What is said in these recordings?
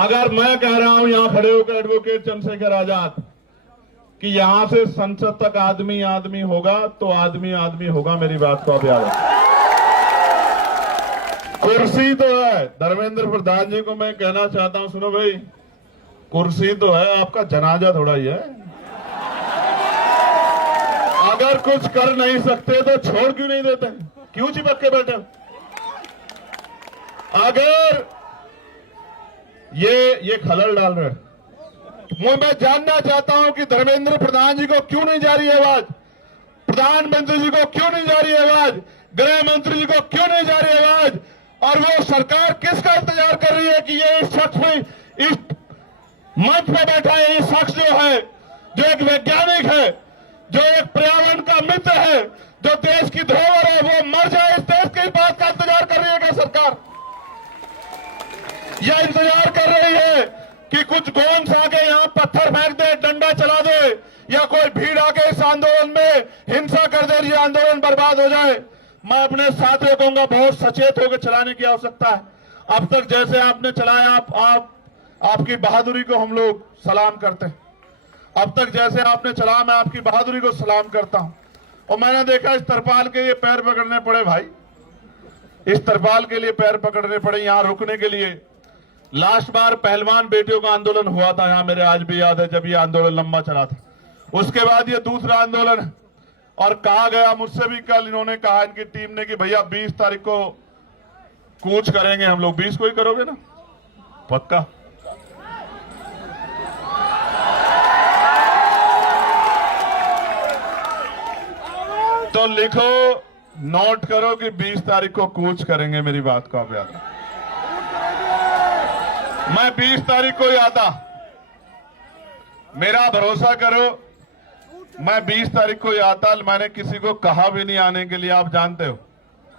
अगर मैं कह रहा हूं यहां खड़े होकर एडवोकेट चंद्रशेखर आजाद कि यहां से संसद तक आदमी आदमी होगा तो आदमी आदमी होगा, मेरी बात को आप याद रखें। कुर्सी तो है, धर्मेंद्र प्रधान जी को मैं कहना चाहता हूं, सुनो भाई, कुर्सी तो है, आपका जनाजा थोड़ा ही है। अगर कुछ कर नहीं सकते तो छोड़ क्यों नहीं देते, क्यों चिपक के बैठे? अगर ये खलल डाल रहे, मैं जानना चाहता हूं कि धर्मेंद्र प्रधान जी को क्यों नहीं जा रही आवाज, प्रधानमंत्री जी को क्यों नहीं जा रही आवाज, गृह मंत्री जी को क्यों नहीं जा रही आवाज, और वो सरकार किसका इंतजार कर रही है कि ये इस शख्स में, इस मंच पे बैठा है ये शख्स जो है, जो एक वैज्ञानिक है, जो एक पर्यावरण का मित्र है, जो देश की धरोहर है, वो मर जाए, इस देश की बात का इंतजार कर रही है क्या सरकार? यह इंतजार कर रही है कि कुछ गोंस आके यहां पत्थर फेंक दे, डंडा चला दे, या कोई भीड़ आके इस आंदोलन में हिंसा कर दे, ये आंदोलन बर्बाद हो जाए। मैं अपने साथियों को कहूंगा, बहुत सचेत होकर चलाने की आवश्यकता है। अब तक जैसे आपने चलाया, आपकी बहादुरी को हम लोग सलाम करते हैं। अब तक जैसे आपने चला, मैं आपकी बहादुरी को सलाम करता हूं। और मैंने देखा इस तरपाल के लिए पैर पकड़ने पड़े भाई, इस तरपाल के लिए पैर पकड़ने पड़े यहां रुकने के लिए। लास्ट बार पहलवान बेटियों का आंदोलन हुआ था यहां, मेरे आज भी याद है, जब ये आंदोलन लंबा चला था। उसके बाद ये दूसरा आंदोलन है। और कहा गया मुझसे भी कल, इन्होंने कहा इनकी टीम ने कि भैया 20 तारीख को कूच करेंगे हम लोग। 20 को ही करोगे ना पक्का? तो लिखो, नोट करो कि 20 तारीख को कूच करेंगे, मेरी बात को आप याद रखो। मैं 20 तारीख को ही आता, मेरा भरोसा करो, मैं 20 तारीख को ही आता। मैंने किसी को कहा भी नहीं आने के लिए, आप जानते हो,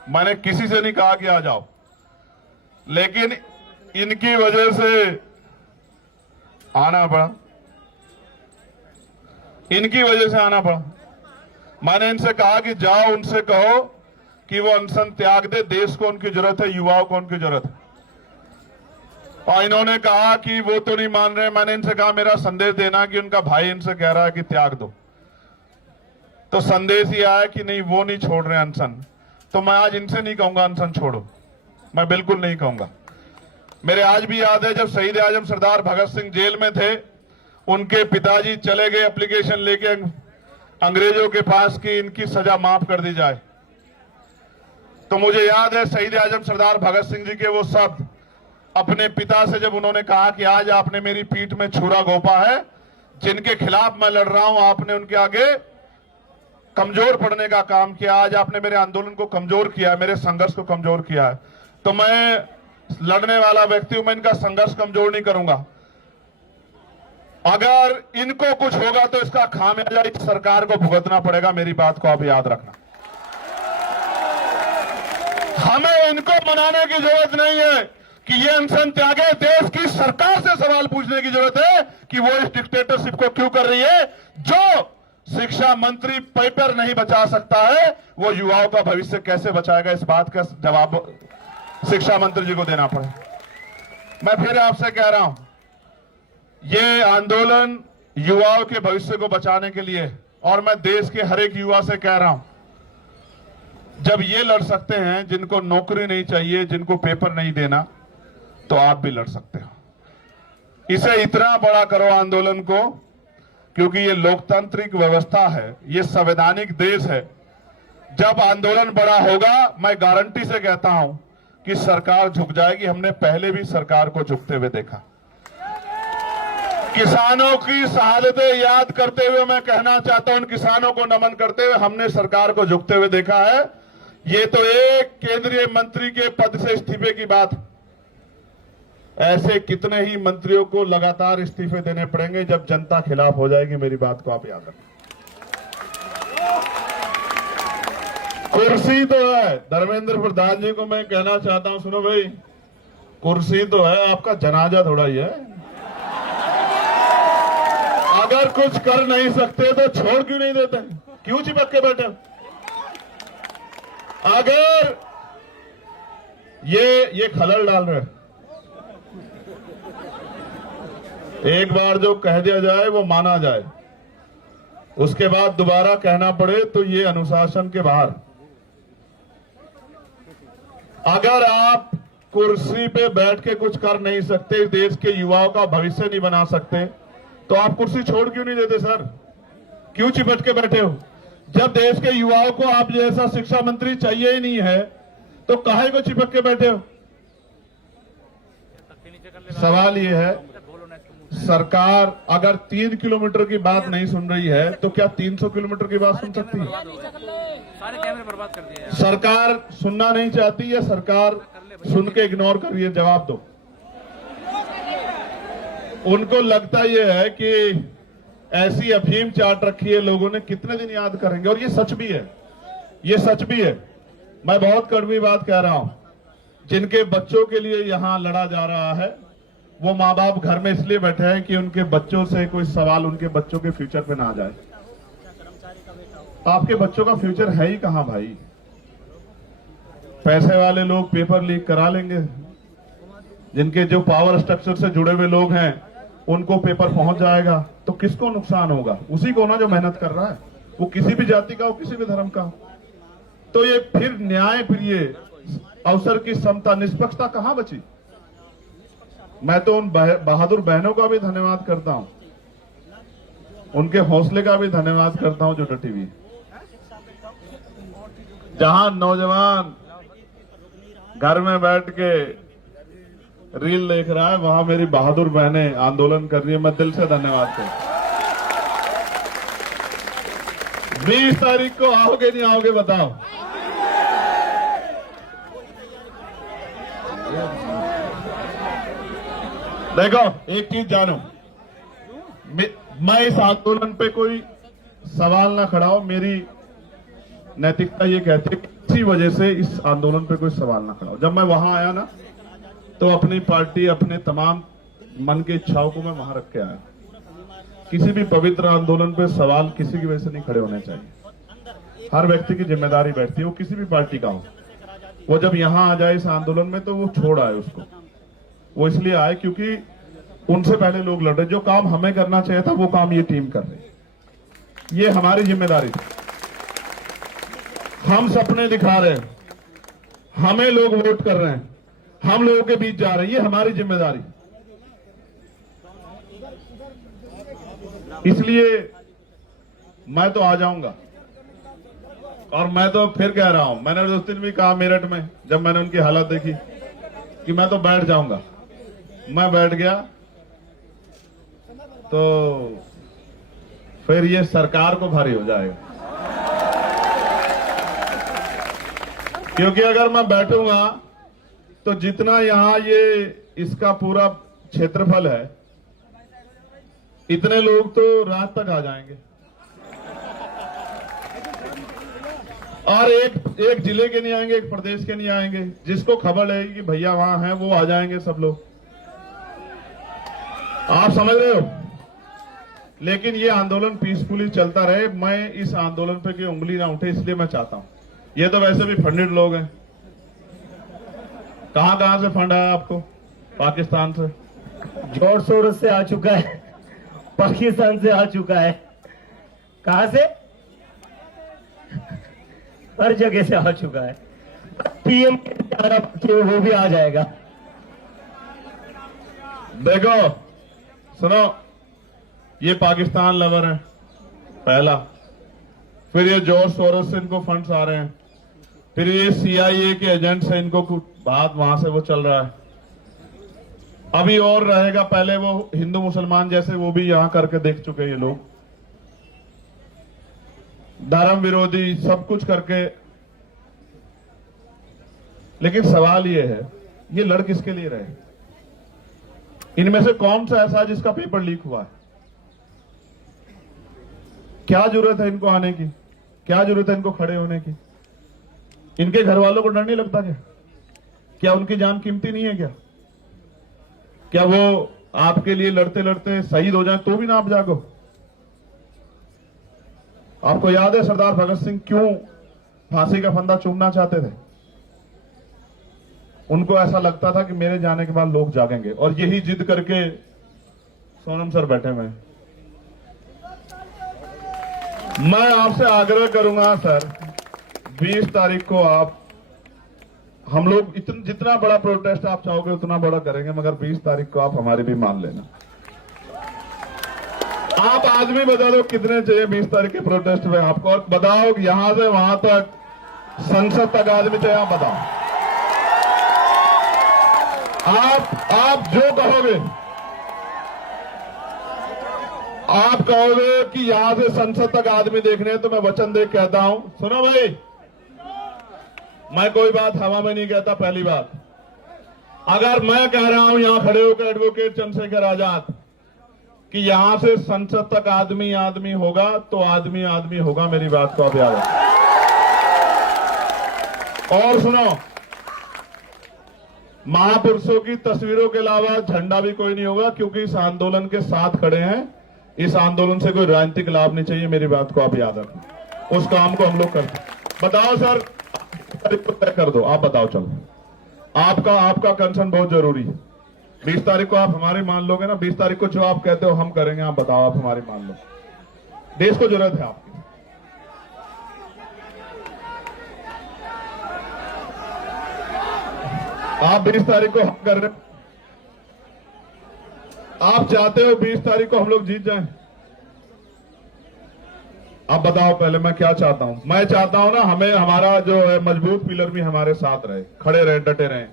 मैंने किसी से नहीं कहा कि आ जाओ, लेकिन इनकी वजह से आना पड़ा, इनकी वजह से आना पड़ा। मैंने इनसे कहा कि जाओ, उनसे कहो कि वो अनशन त्याग दे, देश को उनकी जरूरत है, युवाओं को उनकी जरूरत है। और इन्होंने कहा कि वो तो नहीं मान रहे। मैंने इनसे कहा मेरा संदेश देना कि उनका भाई इनसे कह रहा है कि त्याग दो, तो संदेश ही आया कि नहीं, वो नहीं छोड़ रहे अनशन। तो मैं आज इनसे नहीं कहूंगा अनशन छोड़ो, मैं बिल्कुल नहीं कहूंगा। मेरे आज भी याद है जब शहीद आजम सरदार भगत सिंह जेल में थे, उनके पिताजी चले गए एप्लीकेशन लेके अंग्रेजों के पास कि इनकी सजा माफ कर दी जाए। तो मुझे याद है शहीद आजम सरदार भगत सिंह जी के वो शब्द अपने पिता से, जब उन्होंने कहा कि आज आपने मेरी पीठ में छुरा घोंपा है, जिनके खिलाफ मैं लड़ रहा हूं, आपने उनके आगे कमजोर पड़ने का काम किया, आज आपने मेरे आंदोलन को कमजोर किया है, मेरे संघर्ष को कमजोर किया है। तो मैं लड़ने वाला व्यक्ति हूं, मैं इनका संघर्ष कमजोर नहीं करूंगा। अगर इनको कुछ होगा तो इसका खामियाजा इस सरकार को भुगतना पड़ेगा, मेरी बात को आप याद रखना। हमें इनको मनाने की जरूरत नहीं है कि ये अनशन त्यागे, देश की सरकार से सवाल पूछने की जरूरत है कि वो इस डिक्टेटरशिप को क्यों कर रही है। जो शिक्षा मंत्री पेपर नहीं बचा सकता है, वो युवाओं का भविष्य कैसे बचाएगा, इस बात का जवाब शिक्षा मंत्री जी को देना पड़े। मैं फिर आपसे कह रहा हूं, ये आंदोलन युवाओं के भविष्य को बचाने के लिए, और मैं देश के हर एक युवा से कह रहा हूं, जब ये लड़ सकते हैं जिनको नौकरी नहीं चाहिए, जिनको पेपर नहीं देना, तो आप भी लड़ सकते हो। इसे इतना बड़ा करो आंदोलन को, क्योंकि ये लोकतांत्रिक व्यवस्था है, ये संवैधानिक देश है। जब आंदोलन बड़ा होगा, मैं गारंटी से कहता हूं कि सरकार झुक जाएगी। हमने पहले भी सरकार को झुकते हुए देखा। किसानों की शहादतें याद करते हुए मैं कहना चाहता हूं, उन किसानों को नमन करते हुए हमने सरकार को झुकते हुए देखा है। ये तो एक केंद्रीय मंत्री के पद से इस्तीफे की बात, ऐसे कितने ही मंत्रियों को लगातार इस्तीफे देने पड़ेंगे जब जनता खिलाफ हो जाएगी, मेरी बात को आप याद रखें। कुर्सी तो है, धर्मेंद्र प्रधान जी को मैं कहना चाहता हूं, सुनो भाई, कुर्सी तो है, आपका जनाजा थोड़ा ही है। अगर कुछ कर नहीं सकते तो छोड़ क्यों नहीं देते, क्यों चिपक के बैठे? अगर ये खलल डाल रहे, एक बार जो कह दिया जाए वो माना जाए, उसके बाद दोबारा कहना पड़े तो ये अनुशासन के बाहर। अगर आप कुर्सी पे बैठ के कुछ कर नहीं सकते, देश के युवाओं का भविष्य नहीं बना सकते, तो आप कुर्सी छोड़ क्यों नहीं देते सर? क्यों चिपट के बैठे हो? जब देश के युवाओं को आप जैसा शिक्षा मंत्री चाहिए ही नहीं है तो काहे को चिपक के बैठे हो? सवाल ये है, सरकार अगर 3 किलोमीटर की बात नहीं सुन रही है तो क्या 300 किलोमीटर की बात सुन सकती है? सारे कैमरे बर्बाद कर दिए। सरकार सुनना नहीं चाहती या सरकार सुन के इग्नोर कर रही है? जवाब दो। उनको लगता यह है कि ऐसी अफीम चाट रखी है लोगों ने, कितने दिन याद करेंगे? और ये सच भी है, ये सच भी है। मैं बहुत कड़वी बात कह रहा हूं, जिनके बच्चों के लिए यहां लड़ा जा रहा है वो माँ बाप घर में इसलिए बैठे हैं कि उनके बच्चों से कोई सवाल उनके बच्चों के फ्यूचर पे ना आ जाए। आपके बच्चों का फ्यूचर है ही कहां भाई? पैसे वाले लोग पेपर लीक करा लेंगे, जिनके जो पावर स्ट्रक्चर से जुड़े हुए लोग हैं उनको पेपर पहुंच जाएगा, तो किसको नुकसान होगा? उसी को ना जो मेहनत कर रहा है, वो किसी भी जाति का हो, किसी भी धर्म का हो। तो ये फिर न्याय, फिर ये अवसर की समता, निष्पक्षता कहां बची? मैं तो उन बहादुर बहनों का भी धन्यवाद करता हूं, उनके हौसले का भी धन्यवाद करता हूं जो डटी हुई। जहां नौजवान घर में बैठ के रील देख रहा है, वहां मेरी बहादुर बहनें आंदोलन कर रही है। मैं दिल से धन्यवाद करता हूं। 20 तारीख को आओगे नहीं आओगे बताओ? देखो एक चीज जानो, मैं इस आंदोलन पे कोई सवाल ना खड़ा हो, मेरी नैतिकता ये कहती है किसी वजह से इस आंदोलन पे कोई सवाल ना खड़ा हो। जब मैं वहां आया ना तो अपनी पार्टी, अपने तमाम मन की इच्छाओं को मैं वहां रख के आया। किसी भी पवित्र आंदोलन पे सवाल किसी की वजह से नहीं खड़े होने चाहिए। हर व्यक्ति की जिम्मेदारी बैठती है, वो किसी भी पार्टी का हो। वो जब यहां आ जाए इस आंदोलन में तो वो छोड़ आए उसको। वो इसलिए आए क्योंकि उनसे पहले लोग लड़ रहे। जो काम हमें करना चाहिए था वो काम ये टीम कर रही। ये हमारी जिम्मेदारी थी। हम सपने दिखा रहे हैं, हमें लोग वोट कर रहे हैं, हम लोगों के बीच जा रहे हैं, ये हमारी जिम्मेदारी। इसलिए मैं तो आ जाऊंगा। और मैं तो फिर कह रहा हूं, मैंने उस दिन भी कहा मेरठ में जब मैंने उनकी हालत देखी कि मैं तो बैठ जाऊंगा। मैं बैठ गया तो फिर ये सरकार को भारी हो जाएगा, क्योंकि अगर मैं बैठूंगा तो जितना यहां ये इसका पूरा क्षेत्रफल है, इतने लोग तो रात तक आ जाएंगे। और एक जिले के नहीं आएंगे, एक प्रदेश के नहीं आएंगे। जिसको खबर रहेगी कि भैया वहां हैं वो आ जाएंगे सब लोग। आप समझ रहे हो? लेकिन ये आंदोलन पीसफुली चलता रहे। मैं इस आंदोलन पे कोई उंगली ना उठे इसलिए मैं चाहता हूं। ये तो वैसे भी फंडेड लोग हैं। कहां से फंड आया आपको? पाकिस्तान से जोर शोर से आ चुका है, पाकिस्तान से आ चुका है। कहां से? हर जगह से आ चुका है। पीएम के वो भी आ जाएगा। देखो सुनो, ये पाकिस्तान लवर है पहला, फिर ये जॉर्ज सोरोस से इनको फंड्स आ रहे हैं, फिर ये CIA के एजेंट से इनको कुछ बात वहां से वो चल रहा है। अभी और रहेगा, पहले वो हिंदू मुसलमान जैसे वो भी यहां करके देख चुके ये लोग, धर्म विरोधी सब कुछ करके। लेकिन सवाल ये है, ये लड़ किसके लिए रहे? इनमें से कौन सा ऐसा जिसका पेपर लीक हुआ है? क्या जरूरत है इनको आने की? क्या जरूरत है इनको खड़े होने की? इनके घर वालों को डर नहीं लगता क्या? क्या उनकी जान कीमती नहीं है क्या? क्या वो आपके लिए लड़ते लड़ते शहीद हो जाए तो भी ना आप जागो? आपको याद है सरदार भगत सिंह क्यों फांसी का फंदा चूमना चाहते थे? उनको ऐसा लगता था कि मेरे जाने के बाद लोग जागेंगे, और यही जिद करके सोनम सर बैठे हुए हैं। मैं आपसे आग्रह करूंगा सर, 20 तारीख को आप, हम लोग जितना बड़ा प्रोटेस्ट आप चाहोगे उतना बड़ा करेंगे, मगर 20 तारीख को आप हमारी भी मान लेना। आप आदमी बता दो कितने चाहिए 20 तारीख के प्रोटेस्ट में आपको, और बताओ यहां से वहां तक, संसद तक आदमी चाहिए, आप बताओ। आप जो कहोगे, आप कहोगे कि यहां से संसद तक आदमी देखने हैं, तो मैं वचन दे कहता हूं, सुनो भाई, मैं कोई बात हवा में नहीं कहता। पहली बात, अगर मैं कह रहा हूं यहां खड़े होकर एडवोकेट चंद्रशेखर आजाद कि यहां से संसद तक आदमी आदमी होगा, तो आदमी आदमी होगा, मेरी बात को आप याद रखें। और सुनो, महापुरुषों की तस्वीरों के अलावा झंडा भी कोई नहीं होगा, क्योंकि इस आंदोलन के साथ खड़े हैं। इस आंदोलन से कोई राजनीतिक लाभ नहीं चाहिए, मेरी बात को आप याद रखें। उस काम को हम लोग करते हैं। बताओ सर, तारीख को तय कर दो, आप बताओ। चलो, आपका कंसर्न बहुत जरूरी है। 20 तारीख को आप हमारी मान लोगे ना, 20 तारीख को जो आप कहते हो हम करेंगे, आप बताओ, आप हमारी मान लो। देश को जरूरत है आपकी। आप 20 तारीख को हम कर रहे, आप चाहते हो 20 तारीख को हम लोग जीत जाएं? आप बताओ पहले, मैं क्या चाहता हूं? मैं चाहता हूं ना, हमें हमारा जो है मजबूत पिलर भी हमारे साथ रहे, खड़े रहे, डटे रहे।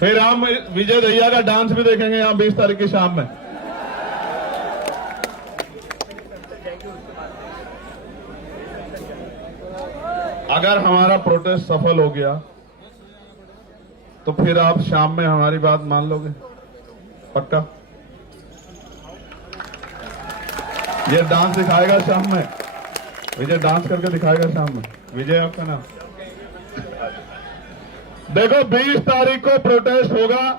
फिर हम विजय दहिया का डांस भी देखेंगे यहां 20 तारीख की शाम में। अगर हमारा प्रोटेस्ट सफल हो गया तो फिर आप शाम में हमारी बात मान लोगे? पक्का? ये डांस दिखाएगा शाम में, विजय डांस करके दिखाएगा शाम में। विजय आपका नाम? देखो, 20 तारीख को प्रोटेस्ट होगा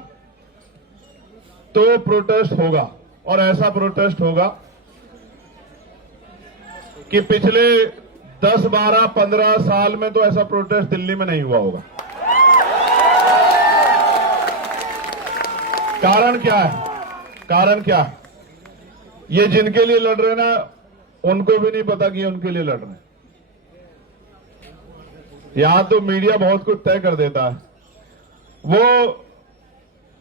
तो प्रोटेस्ट होगा, और ऐसा प्रोटेस्ट होगा कि पिछले 10, 12, 15 साल में तो ऐसा प्रोटेस्ट दिल्ली में नहीं हुआ होगा। कारण क्या है? कारण क्या है? ये जिनके लिए लड़ रहे ना, उनको भी नहीं पता कि ये उनके लिए लड़ रहे हैं। यहां तो मीडिया बहुत कुछ तय कर देता है। वो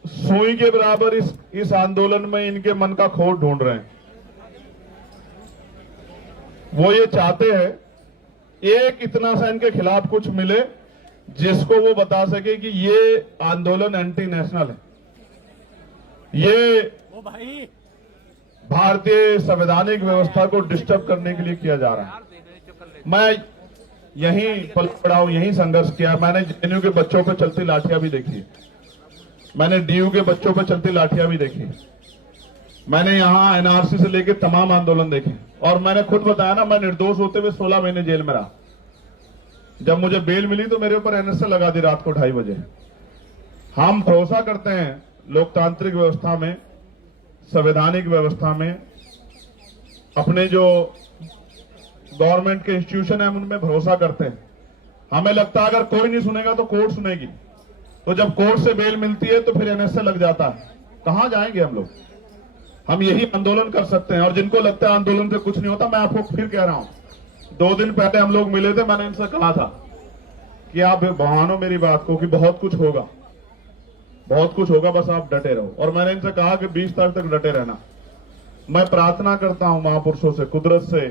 सुई के बराबर इस आंदोलन में इनके मन का खोट ढूंढ रहे हैं। वो ये चाहते हैं एक इतना सा इनके खिलाफ कुछ मिले जिसको वो बता सके कि ये आंदोलन एंटी नेशनल है, ये भारतीय संवैधानिक व्यवस्था को डिस्टर्ब करने के लिए किया जा रहा है। मैं यहीं पल पड़ा हूं, यहीं संघर्ष किया। मैंने जेएनयू के बच्चों पर चलती लाठियां भी देखी, मैंने डीयू के बच्चों पर चलती लाठियां भी देखी, मैंने यहां एनआरसी से लेकर तमाम आंदोलन देखे, और मैंने खुद बताया ना, मैं निर्दोष होते हुए 16 महीने जेल में रहा। जब मुझे बेल मिली तो मेरे ऊपर एनएसए लगा दी रात को 2:30 बजे। हम भरोसा करते हैं लोकतांत्रिक व्यवस्था में, संवैधानिक व्यवस्था में, अपने जो गवर्नमेंट के इंस्टीट्यूशन है उनमें भरोसा करते हैं। हमें लगता है अगर कोई नहीं सुनेगा तो कोर्ट सुनेगी, तो जब कोर्ट से बेल मिलती है तो फिर एनएसए लग जाता है। कहां जाएंगे हम लोग? हम यही आंदोलन कर सकते हैं। और जिनको लगता है आंदोलन से कुछ नहीं होता, मैं आपको फिर कह रहा हूं, 2 दिन पहले हम लोग मिले थे, मैंने इनसे कहा था कि आप मानो मेरी बात को कि बहुत कुछ होगा, बहुत कुछ होगा, बस आप डटे रहो। और मैंने इनसे कहा कि 20 तारीख तक डटे रहना। मैं प्रार्थना करता हूं महापुरुषों से, कुदरत से,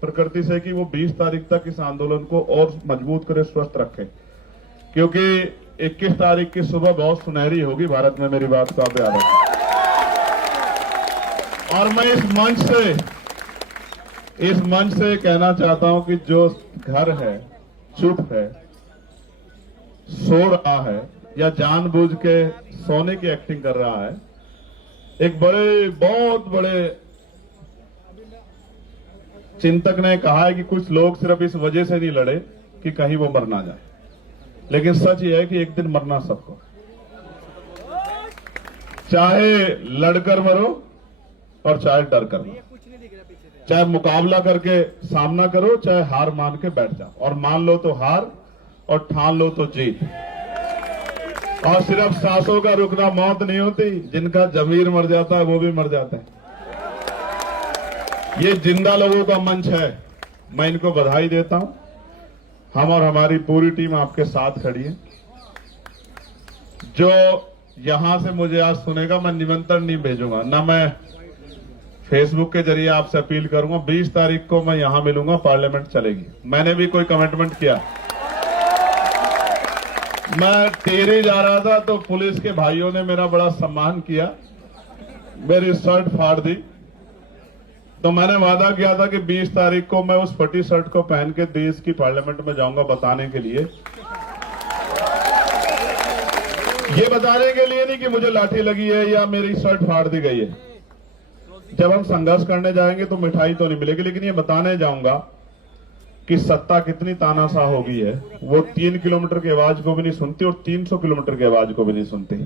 प्रकृति से, कि वो 20 तारीख तक इस आंदोलन को और मजबूत करे, स्वस्थ रखे, क्योंकि 21 तारीख की सुबह बहुत सुनहरी होगी भारत में, मेरी बात को आप याद रखें। और मैं इस मंच से कहना चाहता हूं कि जो घर है, चुप है, सो रहा है, या जानबूझ के सोने की एक्टिंग कर रहा है, एक बहुत बड़े चिंतक ने कहा है कि कुछ लोग सिर्फ इस वजह से नहीं लड़े कि कहीं वो मर ना जाए, लेकिन सच ये है कि एक दिन मरना सबको, चाहे लड़कर मरो और चाहे डर कर मरो, चाहे मुकाबला करके सामना करो, चाहे हार मान के बैठ जाओ, और मान लो तो हार और ठान लो तो जीत। और सिर्फ सांसों का रुकना मौत नहीं होती, जिनका जमीर मर जाता है वो भी मर जाते हैं। ये जिंदा लोगों का मंच है, मैं इनको बधाई देता हूं। हम और हमारी पूरी टीम आपके साथ खड़ी है। जो यहां से मुझे आज सुनेगा, मैं निमंत्रण नहीं भेजूंगा, ना मैं फेसबुक के जरिए आपसे अपील करूंगा। 20 तारीख को मैं यहां मिलूंगा, पार्लियामेंट चलेगी। मैंने भी कोई कमिटमेंट किया, मैं टेहरी जा रहा था तो पुलिस के भाइयों ने मेरा बड़ा सम्मान किया, मेरी शर्ट फाड़ दी। तो मैंने वादा किया था कि 20 तारीख को मैं उस फटी शर्ट को पहन के देश की पार्लियामेंट में जाऊंगा, बताने के लिए, ये बताने के लिए नहीं कि मुझे लाठी लगी है या मेरी शर्ट फाड़ दी गई है। जब हम संघर्ष करने जाएंगे तो मिठाई तो नहीं मिलेगी, लेकिन ये बताने जाऊंगा कि सत्ता कितनी तानाशाह हो गई है। वो 3 किलोमीटर की आवाज को भी नहीं सुनती और 300 किलोमीटर की आवाज को भी नहीं सुनती।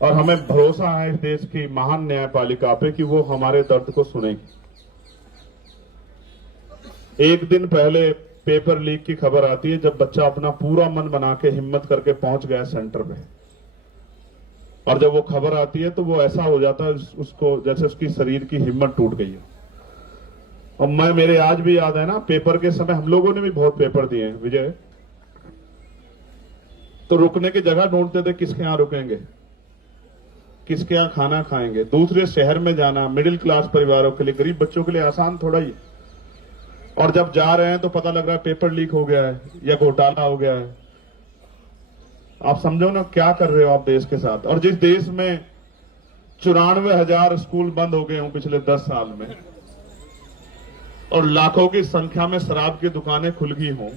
और हमें भरोसा है इस देश की महान न्यायपालिका पे कि वो हमारे दर्द को सुनेगी। एक दिन पहले पेपर लीक की खबर आती है, जब बच्चा अपना पूरा मन बना के हिम्मत करके पहुंच गया सेंटर पे, और जब वो खबर आती है तो वो ऐसा हो जाता है उसको जैसे उसकी शरीर की हिम्मत टूट गई है। और मेरे आज भी याद है ना, पेपर के समय हम लोगों ने भी बहुत पेपर दिए हैं विजय, तो रुकने की जगह ढूंढते थे, किसके यहां रुकेंगे, किसके यहां खाना खाएंगे। दूसरे शहर में जाना मिडिल क्लास परिवारों के लिए, गरीब बच्चों के लिए आसान थोड़ा ही। और जब जा रहे हैं तो पता लग रहा है पेपर लीक हो गया है या घोटाला हो गया है। आप समझो ना क्या कर रहे हो आप देश के साथ। और जिस देश में 94,000 स्कूल बंद हो गए हों पिछले 10 साल में, और लाखों की संख्या में शराब की दुकानें खुल गई हों,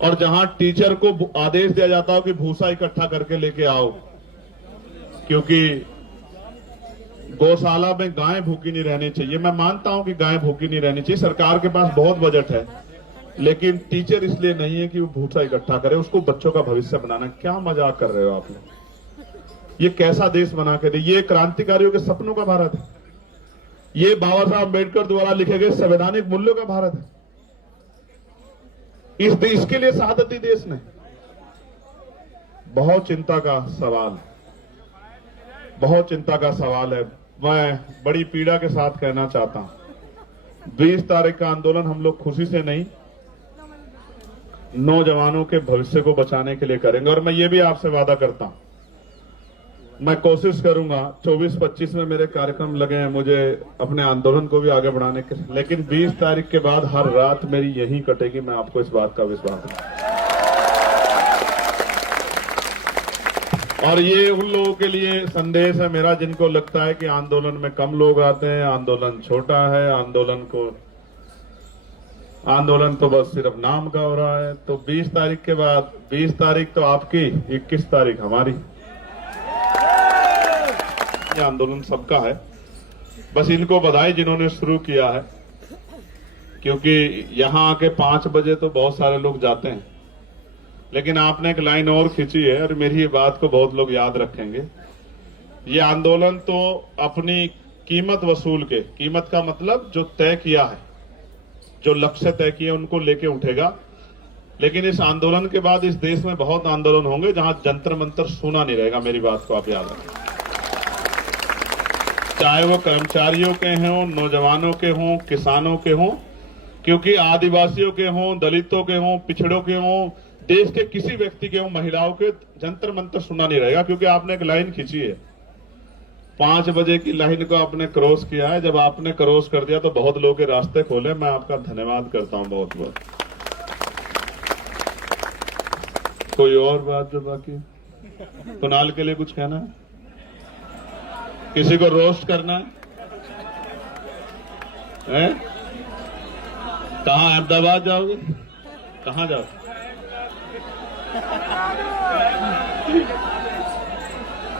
और जहां टीचर को आदेश दिया जाता हो कि भूसा इकट्ठा करके लेके आओ, क्योंकि गौशाला में गाय भूखी नहीं रहनी चाहिए। मैं मानता हूं कि गाय भूखी नहीं रहनी चाहिए, सरकार के पास बहुत बजट है, लेकिन टीचर इसलिए नहीं है कि वो भूसा इकट्ठा करे, उसको बच्चों का भविष्य बनाना। क्या मजाक कर रहे हो आप लोग? ये कैसा देश बना के दे? ये क्रांतिकारियों के सपनों का भारत है, ये बाबा साहब अम्बेडकर द्वारा लिखे गए संवैधानिक मूल्यों का भारत है। इस देश के लिए शहादत दी देश ने। बहुत चिंता का सवाल, बहुत चिंता का सवाल है। मैं बड़ी पीड़ा के साथ कहना चाहता हूं, 20 तारीख का आंदोलन हम लोग खुशी से नहीं, नौजवानों के भविष्य को बचाने के लिए करेंगे। और मैं ये भी आपसे वादा करता हूं, मैं कोशिश करूंगा, 24-25 में मेरे कार्यक्रम लगे हैं मुझे अपने आंदोलन को भी आगे बढ़ाने के, लेकिन 20 तारीख के बाद हर रात मेरी यहीं कटेगी। मैं आपको इस बात का विश्वास दूं। और ये उन लोगों के लिए संदेश है मेरा जिनको लगता है कि आंदोलन में कम लोग आते हैं, आंदोलन छोटा है, आंदोलन तो बस सिर्फ नाम का हो रहा है। तो 20 तारीख के बाद, 20 तारीख तो आपकी, 21 तारीख हमारी। ये आंदोलन सबका है, बस इनको बधाई जिन्होंने शुरू किया है, क्योंकि यहां आके 5 बजे तो बहुत सारे लोग जाते हैं, लेकिन आपने एक लाइन और खींची है और मेरी ये बात को बहुत लोग याद रखेंगे। ये आंदोलन तो अपनी कीमत वसूल के, कीमत का मतलब जो तय किया है, जो लक्ष्य तय किए उनको लेके उठेगा। लेकिन इस आंदोलन के बाद इस देश में बहुत आंदोलन होंगे जहां जंतर मंतर सुना नहीं रहेगा। मेरी बात को आप याद रखें, चाहे वो कर्मचारियों के हों, नौजवानों के हों, किसानों के हों, क्योंकि आदिवासियों के हों, दलितों के हों, पिछड़ों के हों, देश के किसी व्यक्ति के हों, महिलाओं के, जंतर मंतर सुना नहीं रहेगा। क्योंकि आपने एक लाइन खींची है, 5 बजे की लाइन को आपने क्रॉस किया है। जब आपने क्रॉस कर दिया तो बहुत लोगों के रास्ते खोले। मैं आपका धन्यवाद करता हूं बहुत बहुत। कोई और बात जो बाकी? कुणाल के लिए कुछ कहना है? किसी को रोस्ट करना है? कहां अहमदाबाद जाओगे? कहां जाओ?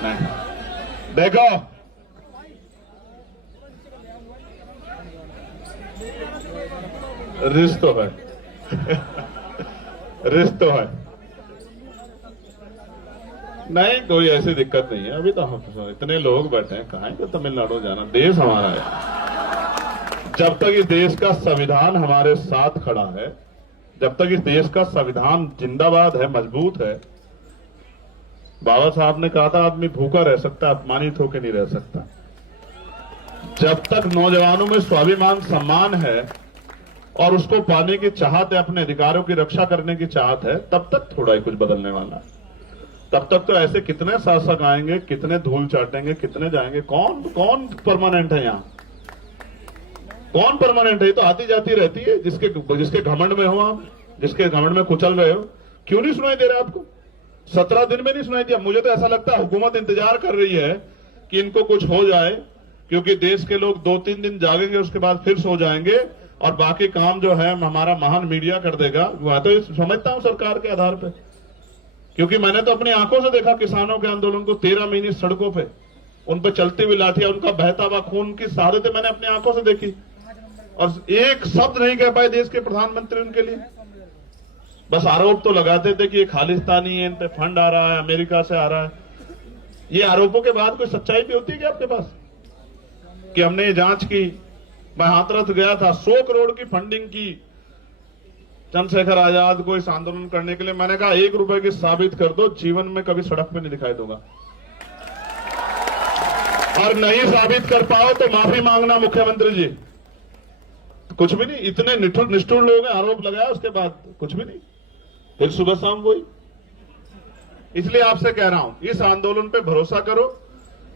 नहीं, देखो रिश्त तो है रिश्त तो है, नहीं कोई ऐसी दिक्कत नहीं है। अभी तो हम इतने लोग बैठे हैं, कहां को तमिलनाडु जाना, देश हमारा है। जब तक इस देश का संविधान हमारे साथ खड़ा है, जब तक इस देश का संविधान जिंदाबाद है, मजबूत है, बाबा साहब ने कहा था आदमी भूखा रह सकता, अपमानित होकर नहीं रह सकता। जब तक नौजवानों में स्वाभिमान, सम्मान है और उसको पाने की चाहत है, अपने अधिकारों की रक्षा करने की चाहत है, तब तक थोड़ा ही कुछ बदलने वाला है। तब तक तो ऐसे कितने शासक आएंगे, कितने धूल चाटेंगे, कितने जाएंगे, कौन कौन परमानेंट है यहाँ? कौन परमानेंट है? ये तो आती जाती रहती है। जिसके घमंड में हो आप, जिसके घमंड में कुचल रहे हो, क्यों नहीं सुनाई दे रहा आपको? 17 दिन में नहीं सुनाई दिया। मुझे तो ऐसा लगता है हुकूमत इंतजार कर रही है कि इनको कुछ हो जाए, क्योंकि देश के लोग 2-3 दिन जागेंगे, उसके बाद फिर सो जाएंगे और बाकी काम जो है हमारा महान मीडिया कर देगा। वह तो समझता हूं सरकार के आधार पे, क्योंकि मैंने तो अपनी आंखों से देखा किसानों के आंदोलन को, 13 महीने सड़कों पे, उन पर चलती हुई लाठियां, उनका बहता हुआ खून की शहादतें मैंने अपनी आंखों से देखी, और एक शब्द नहीं कह पाए देश के प्रधानमंत्री उनके लिए। बस आरोप तो लगाते थे कि ये खालिस्तानी है, इन पे फंड आ रहा है, अमेरिका से आ रहा है। ये आरोपों के बाद कोई सच्चाई भी होती है क्या आपके पास? कि हमने ये जांच की, मैं हाथरस गया था, 100 करोड़ की फंडिंग की चंद्रशेखर आजाद को इस आंदोलन करने के लिए। मैंने कहा 1 रुपए की साबित कर दो, जीवन में कभी सड़क पे नहीं दिखाई दूंगा। और नहीं साबित कर पाओ तो माफी मांगना मुख्यमंत्री जी। कुछ भी नहीं, इतने निष्ठुर लोग हैं, आरोप लगाया उसके बाद कुछ भी नहीं, फिर सुबह शाम वही। इसलिए आपसे कह रहा हूं, इस आंदोलन पे भरोसा करो,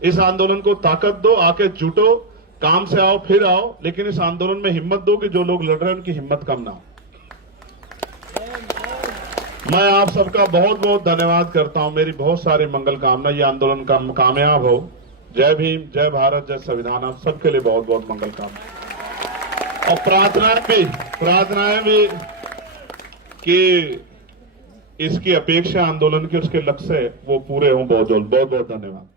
इस आंदोलन को ताकत दो, आके जुटो, काम से आओ फिर आओ, लेकिन इस आंदोलन में हिम्मत दो कि जो लोग लड़ रहे हैं उनकी हिम्मत कम ना हो। मैं आप सबका बहुत बहुत धन्यवाद करता हूं। मेरी बहुत सारी मंगल कामना, ये आंदोलन कामयाब हो। जय भीम, जय भारत, जय संविधान। आप सबके लिए बहुत बहुत मंगल कामना और प्रार्थनाएं भी कि इसकी अपेक्षा आंदोलन के उसके लक्ष्य वो पूरे हों। बहुत बहुत धन्यवाद।